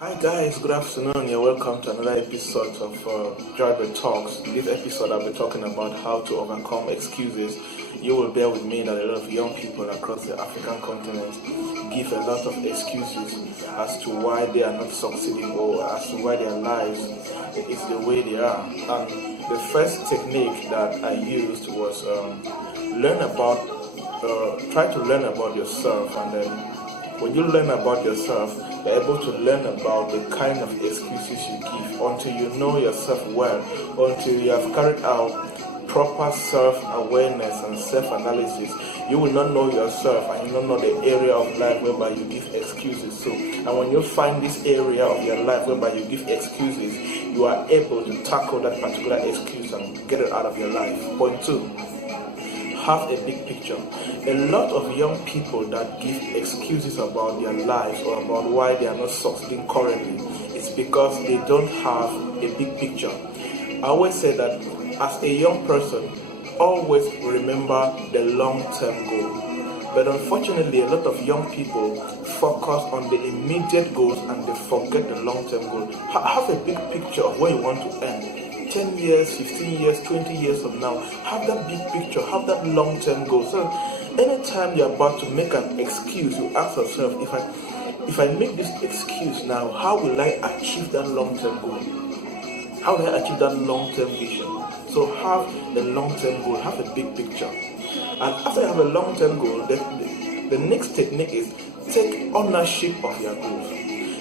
Hi guys, good afternoon. You're welcome to another episode of Joybert Talks. This episode I'll be talking about how to overcome excuses. You will bear with me that a lot of young people across the African continent give a lot of excuses as to why they are not succeeding or as to why their lives is the way they are. And the first technique that I used was try to learn about yourself, and then when you learn about yourself, you're able to learn about the kind of excuses you give until you know yourself well, until you have carried out proper self-awareness and self-analysis. You will not know yourself and you will not know the area of life whereby you give excuses. And when you find this area of your life whereby you give excuses, you are able to tackle that particular excuse and get it out of your life. Point 2. Have a big picture. A lot of young people that give excuses about their lives or about why they are not succeeding currently, it's because they don't have a big picture. I always say that as a young person, always remember the long-term goal. But unfortunately, a lot of young people focus on the immediate goals and they forget the long-term goal. Have a big picture of where you want to end. 10 years, 15 years, 20 years from now, have that big picture, have that long-term goal. So anytime you're about to make an excuse, you ask yourself, if I make this excuse now, how will I achieve that long-term goal? How will I achieve that long-term vision? So have a long-term goal, have a big picture. And after you have a long-term goal, the next technique is take ownership of your goals.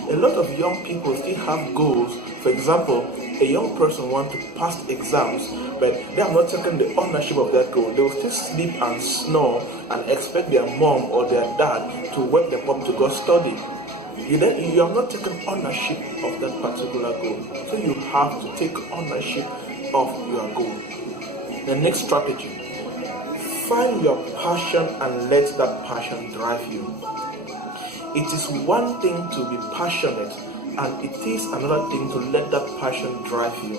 A lot of young people still have goals. For example, a young person wants to pass exams, but they are not taking the ownership of that goal. They will still sleep and snore and expect their mom or their dad to wake them up to go study. You are not taking ownership of that particular goal. So you have to take ownership of your goal. The next strategy, find your passion and let that passion drive you. It is one thing to be passionate, and it is another thing to let that passion drive you.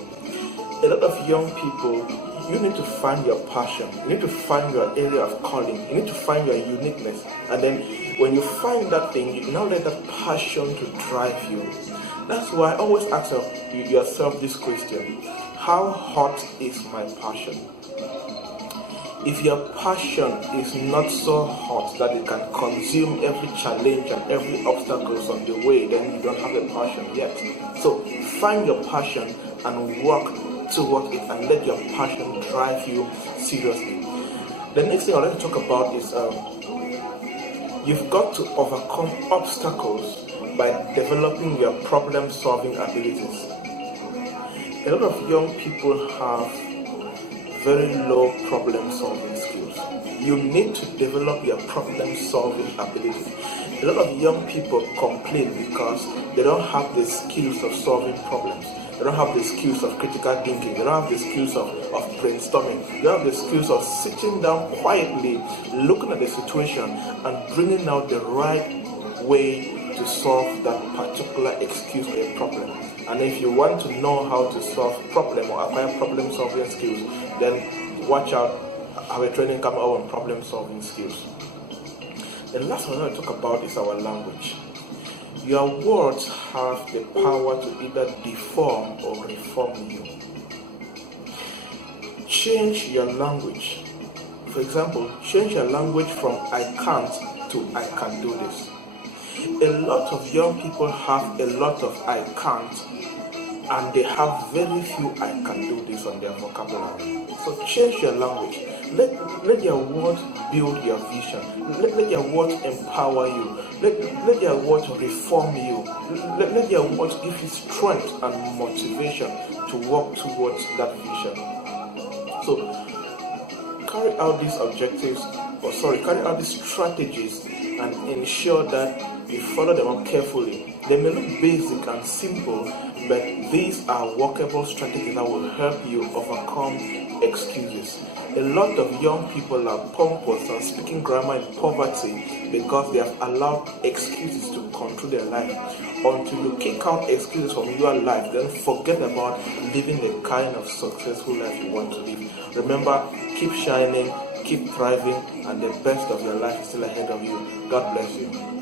A lot of young people, you need to find your passion. You need to find your area of calling. You need to find your uniqueness. And then when you find that thing, you now let that passion to drive you. That's why I always ask yourself this question: how hot is my passion? If your passion is not so hot that it can consume every challenge and every obstacle on the way, then you don't have the passion yet. So find your passion and work towards it and let your passion drive you seriously. The next thing I'd like to talk about is you've got to overcome obstacles by developing your problem-solving abilities. A lot of young people have very low problem-solving skills. You need to develop your problem-solving ability. A lot of young people complain because they don't have the skills of solving problems. They don't have the skills of critical thinking. They don't have the skills of brainstorming. They don't have the skills of sitting down quietly, looking at the situation and bringing out the right way to solve that particular excuse or a problem. And if you want to know how to solve problem or acquire problem-solving skills, then watch out. I have a training coming out on problem-solving skills. The last one I want to talk about is our language. Your words have the power to either deform or reform you. Change your language. For example, change your language from I can't to I can do this. A lot of young people have a lot of I can't, and they have very few I can do this on their vocabulary. So change your language. Let your words build your vision. Let your words empower you. Let your words reform you. Let your words give you strength and motivation to work towards that vision. So carry out these strategies and ensure that you follow them up carefully. They may look basic and simple, but these are workable strategies that will help you overcome excuses. A lot of young people are pompous and speaking grammar in poverty because they have allowed excuses to control their life. Until you kick out excuses from your life, then forget about living the kind of successful life you want to live. Remember, keep shining, keep thriving, and the best of your life is still ahead of you. God bless you.